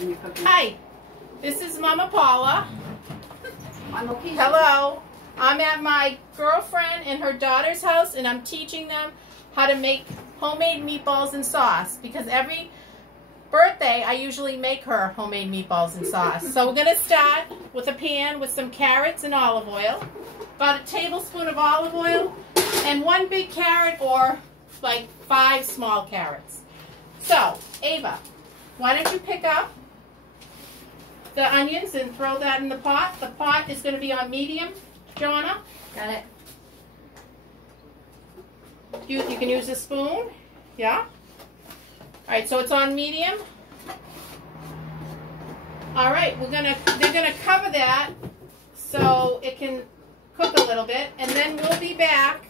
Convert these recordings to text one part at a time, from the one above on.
when you're cooking. Hi, this is Mama Paula. On location. Hello. I'm at my girlfriend and her daughter's house, and I'm teaching them how to make homemade meatballs and sauce, because every birthday I usually make her homemade meatballs and sauce. So we're going to start with a pan with some carrots and olive oil, about a tablespoon of olive oil, and 1 big carrot or like 5 small carrots. So, Ava, why don't you pick up the onions and throw that in the pot. The pot is going to be on medium, Joanna. Got it. You can use a spoon. Yeah? Alright, so it's on medium. Alright, they're gonna cover that so it can cook a little bit, and then we'll be back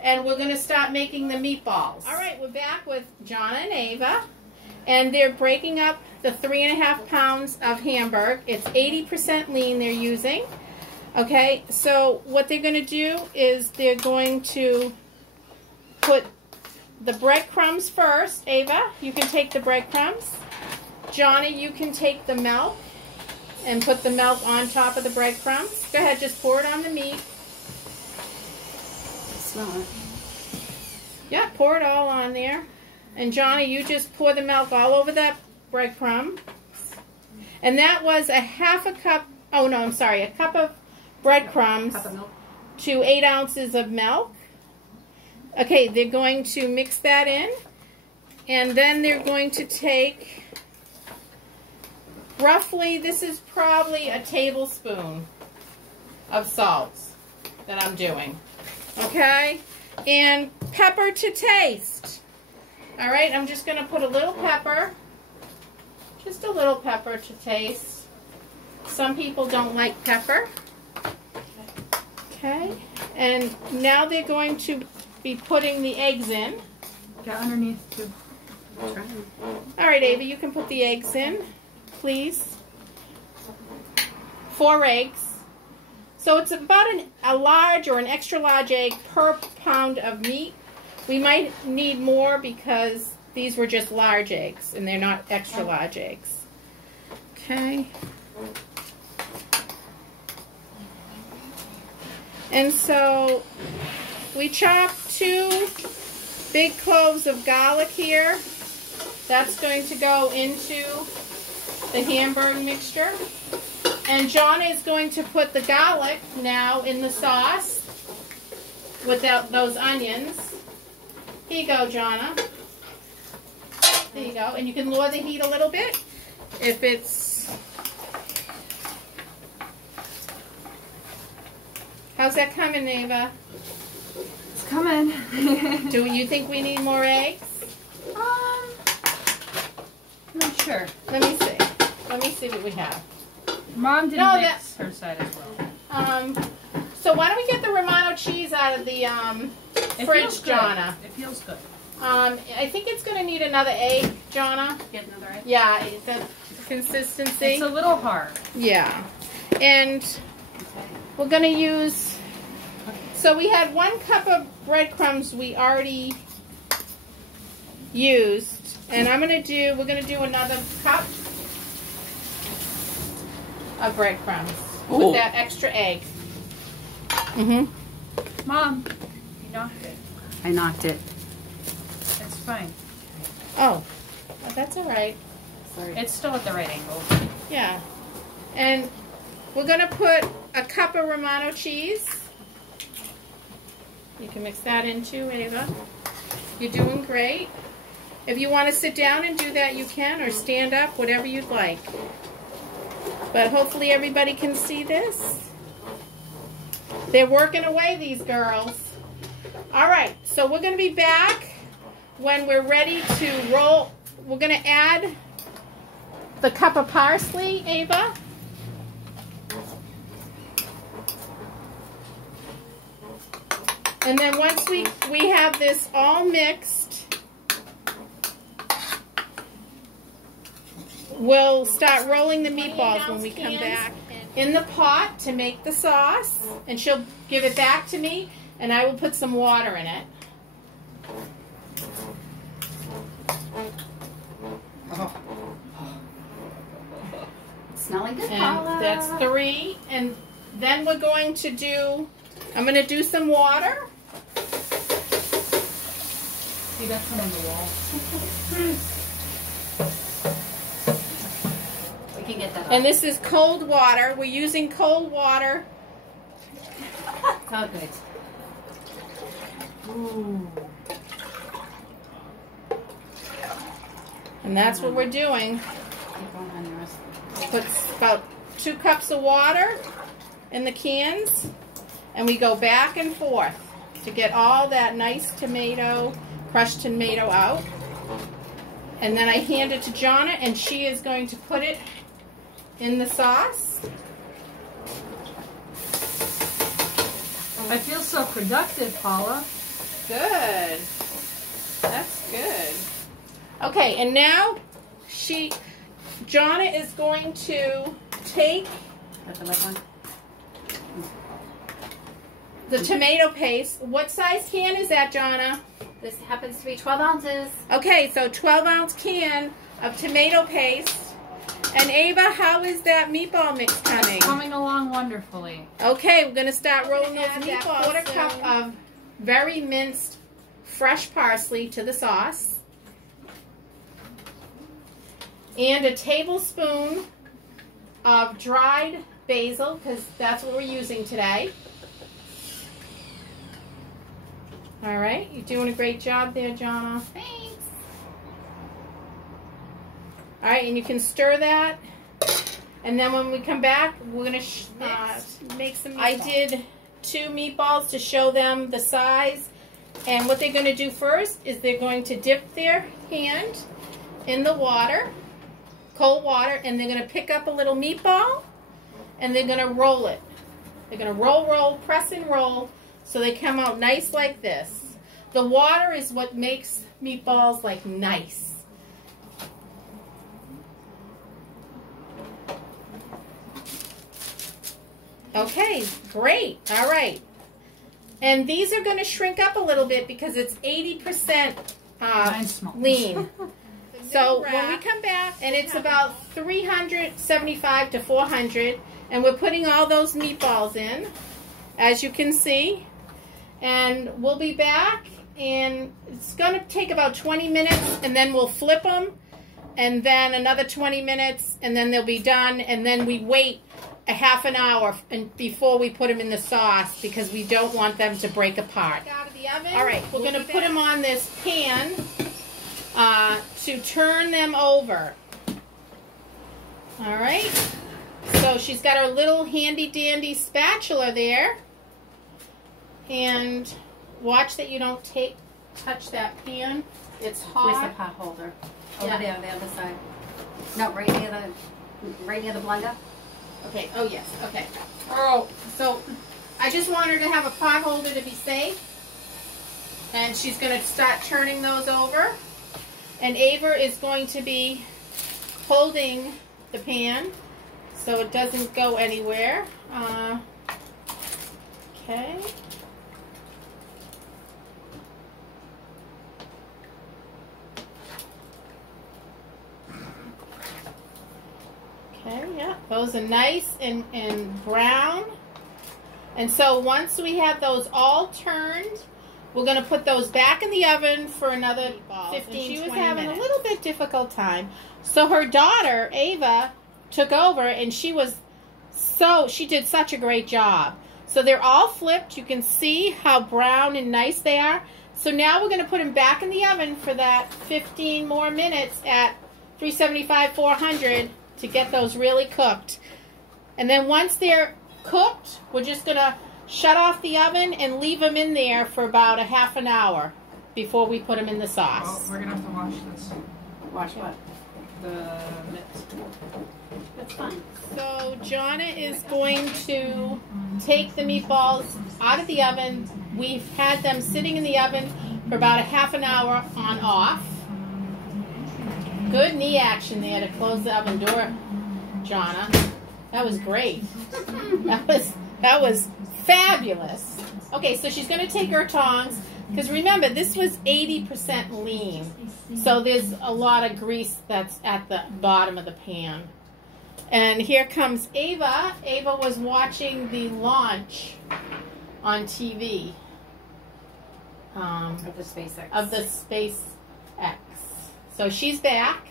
and we're gonna start making the meatballs. Alright, we're back with Jonna and Ava, and they're breaking up the 3.5 pounds of Hamburg. It's 80% lean they're using. Okay, so what they're gonna do is they're going to put the breadcrumbs first. Ava, you can take the breadcrumbs. Johnny, you can take the milk and put the milk on top of the breadcrumbs. Go ahead, just pour it on the meat. Smell it. Yeah, pour it all on there. And Johnny, you just pour the milk all over that breadcrumb. And that was a cup of breadcrumbs Cup of milk. to 8 ounces of milk. Okay, they're going to mix that in, and then they're going to take roughly, this is probably a tablespoon of salt that I'm doing. Okay, and pepper to taste. All right, I'm just going to put a little pepper, just a little pepper to taste. Some people don't like pepper. Okay, and now they're going to be putting the eggs in. Get underneath too. All right, Ava, you can put the eggs in, please. 4 eggs. So it's about a large or an extra large egg per pound of meat. We might need more because these were just large eggs and they're not extra large eggs. Okay. And so we chopped 2 big cloves of garlic here. That's going to go into the Hamburg mixture. And John is going to put the garlic now in the sauce without those onions. Here you go, Jonna. There you go. And you can lower the heat a little bit if it's... How's that coming, Ava? It's coming. Do you think we need more eggs? I'm not sure. Let me see. Let me see what we have. Mom didn't mix her side as well. So why don't we get the Romano cheese out of the fridge, Jonna? It feels good. I think it's going to need another egg, Jonna. Get another egg? Yeah, the consistency. It's a little hard. Yeah. And we're going to use... So we had 1 cup of breadcrumbs we already used. And we're going to do another cup of breadcrumbs with that extra egg. Mom, you knocked it. I knocked it. It's fine. Oh, well, that's all right. Sorry. It's still at the right angle. Yeah. And we're going to put a cup of Romano cheese. You can mix that in too, Ava. You're doing great. If you want to sit down and do that, you can, or stand up, whatever you'd like. But hopefully everybody can see this. They're working away, these girls. All right, so we're going to be back when we're ready to roll. We're going to add the cup of parsley, Ava. And then once we have this all mixed, we'll start rolling the meatballs when we come back in the pot to make the sauce. And she'll give it back to me, and I will put some water in it. smelling good, And Paula. that's 3. And then we're going to do, I'm going to do some water. You got some on the wall. We can get that off. And this is cold water. We're using cold water. It's all good. Ooh. And that's what we're doing. Keep going on yours. Put about 2 cups of water in the cans. And we go back and forth to get all that nice tomato, crushed tomato out. And then I hand it to Jonna, and she is going to put it in the sauce. I feel so productive, Paula. Good. That's good. Okay, and now Jonna is going to take Got the right one? the tomato paste. What size can is that, Jonna? This happens to be 12 ounces. Okay, so 12-ounce can of tomato paste. And Ava, how is that meatball mix coming? It's coming along wonderfully. Okay, we're going to start rolling those meatballs. 1/4 cup of very minced fresh parsley to the sauce. And a tablespoon of dried basil, because that's what we're using today. All right, you're doing a great job there, Jonna. Thanks. All right, and you can stir that. And then when we come back, we're going to make some meatballs. I did 2 meatballs to show them the size. And what they're going to do first is they're going to dip their hand in the water, cold water, and they're going to pick up a little meatball, and they're going to roll it. They're going to roll, press and roll, so they come out nice like this. The water is what makes meatballs like nice. Okay, great. All right. And these are going to shrink up a little bit because it's 80% lean. So when we come back, and it's about 375 to 400, and we're putting all those meatballs in, as you can see. And we'll be back, and it's going to take about 20 minutes, and then we'll flip them, and then another 20 minutes, and then they'll be done, and then we wait a half an hour before we put them in the sauce because we don't want them to break apart. Out of the oven. All right, we're going to put them on this pan to turn them over. All right, so she's got her little handy dandy spatula there, and watch that you don't touch that pan. It's hot. Where's the pot holder? Over there, the other side. No, right near the blender. Okay, oh yes, okay. Oh, so I just want her to have a pot holder to be safe. And she's going to start turning those over. And Ava is going to be holding the pan so it doesn't go anywhere. Okay. Okay, yeah, those are nice and brown. And so once we have those all turned, we're going to put those back in the oven for another 15, she was having minutes. A little bit difficult time. So her daughter, Ava, took over, and she did such a great job. So they're all flipped. You can see how brown and nice they are. So now we're going to put them back in the oven for that 15 more minutes at 375, 400 to get those really cooked. And then once they're cooked, we're just going to shut off the oven and leave them in there for about a half an hour before we put them in the sauce. Oh, we're going to have to wash this. Wash what? The mitts. That's fine. So Jonna is going to take the meatballs out of the oven. We've had them sitting in the oven for about a half an hour on off. Good knee action there to close the oven door, Jonna. That was great. That was fabulous. Okay, so she's going to take her tongs, because remember, this was 80% lean. So there's a lot of grease that's at the bottom of the pan. And here comes Ava. Ava was watching the launch on TV. Of the SpaceX. Of the SpaceX. So she's back,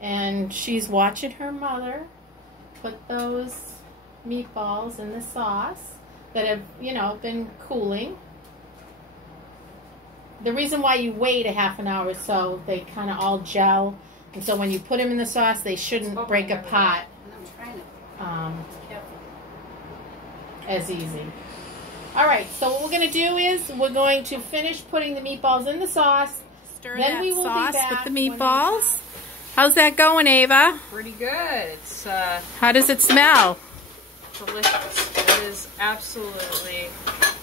and she's watching her mother put those meatballs in the sauce that have, you know, been cooling. The reason why you wait a half an hour is so they kind of all gel, and so when you put them in the sauce, they shouldn't break apart as easy. All right, so what we're going to do is we're going to finish putting the meatballs in the sauce. Stir then that we will sauce be back with the meatballs. How's that going, Ava? Pretty good. It's how does it smell? delicious. It is absolutely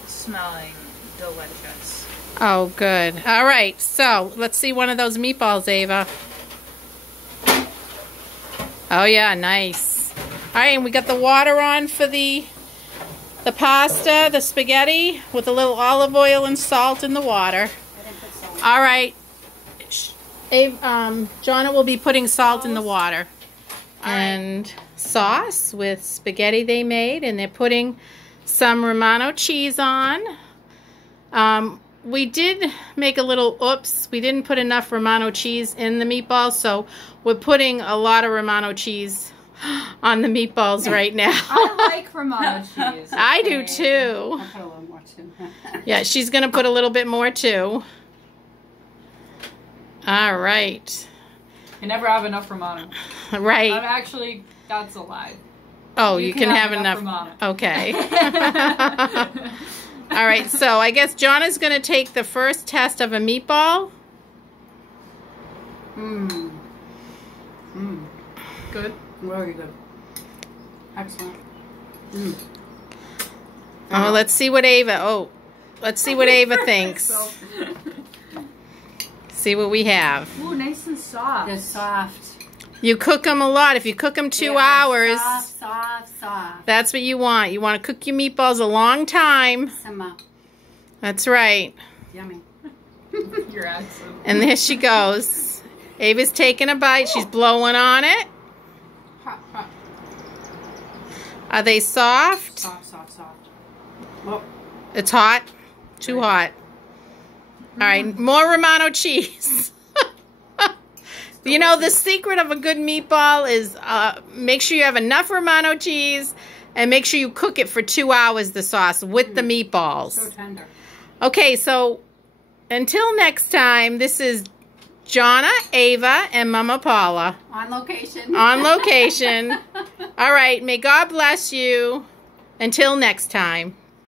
smelling delicious. Oh, good. All right, so let's see one of those meatballs, Ava. Oh, yeah, nice. All right, and we got the water on for the pasta, the spaghetti, with a little olive oil and salt in the water. All right. Jonna will be putting salt in the water. And sauce with spaghetti they made, and they're putting some Romano cheese on. We did make a little oops. We didn't put enough Romano cheese in the meatballs, so we're putting a lot of Romano cheese on the meatballs right now. I like Romano cheese. Okay. I do too. I'll put a little more too. Yeah, she's going to put a little bit more too. All right. You never have enough Romano. Right. I'm actually, that's a lie. Oh, you can have enough. Romano. Okay. All right, so I guess Jonna's going to take the first test of a meatball. Mmm. Mmm. Good. Very good. Excellent. Mmm. Oh, let's see what Ava. Oh, let's see what Ava thinks. See what we have. Ooh, nice and soft. They're soft. You cook them a lot. If you cook them 2 hours, Soft, soft, soft. that's what you want. You want to cook your meatballs a long time. Simmer. That's right. Yummy. Your accent. And there she goes. Ava's taking a bite. She's blowing on it. Hot, hot. Are they soft? Soft, soft, soft. Oh. It's hot. Too hot. All right, more Romano cheese. You know, the secret of a good meatball is make sure you have enough Romano cheese and make sure you cook it for 2 hours, the sauce, with the meatballs. So tender. Okay, so until next time, this is Jonna, Ava, and Mama Paula. On location. On location. All right, may God bless you. Until next time.